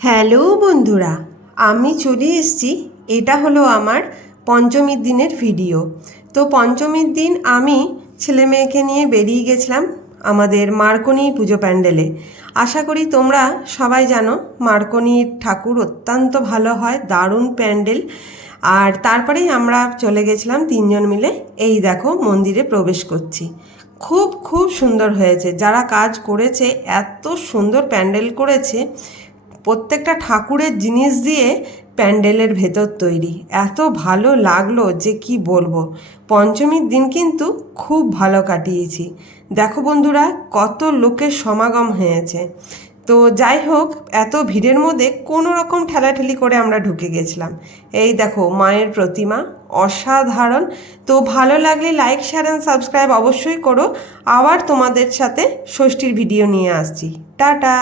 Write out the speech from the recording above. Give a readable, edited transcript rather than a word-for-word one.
Hello বন্ধুরা, আমি চলে এসেছি। এটা হলো আমার পঞ্চমীর দিনের ভিডিও। তো পঞ্চমীর দিন আমি ছেলে মেয়েকে নিয়ে বেরিয়ে গেছিলাম আমাদের মার্কনি পুজো প্যান্ডেলে। আশা করি তোমরা সবাই জানো মার্কনির ঠাকুর অত্যন্ত ভালো হয়, দারুণ প্যান্ডেল। আর তারপরেই আমরা চলে গেছিলাম তিনজন মিলে। এই দেখো মন্দিরে প্রবেশ করছি। খুব খুব সুন্দর হয়েছে, যারা কাজ করেছে এত সুন্দর প্যান্ডেল করেছে। প্রত্যেকটা ঠাকুরের জিনিস দিয়ে প্যান্ডেলের ভেতর তৈরি, এত ভালো লাগলো যে কি বলবো। পঞ্চমীর দিন কিন্তু খুব ভালো কাটিয়েছি। দেখো বন্ধুরা কত লোকের সমাগম হয়েছে। তো যাই হোক, এত ভিড়ের মধ্যে কোনো রকম ঠেলাঠেলি করে আমরা ঢুকে গেছিলাম। এই দেখো মায়ের প্রতিমা অসাধারণ। তো ভালো লাগলে লাইক শেয়ার অ্যান্ড সাবস্ক্রাইব অবশ্যই করো। আবার তোমাদের সাথে ষষ্ঠীর ভিডিও নিয়ে আসছি। টাটা।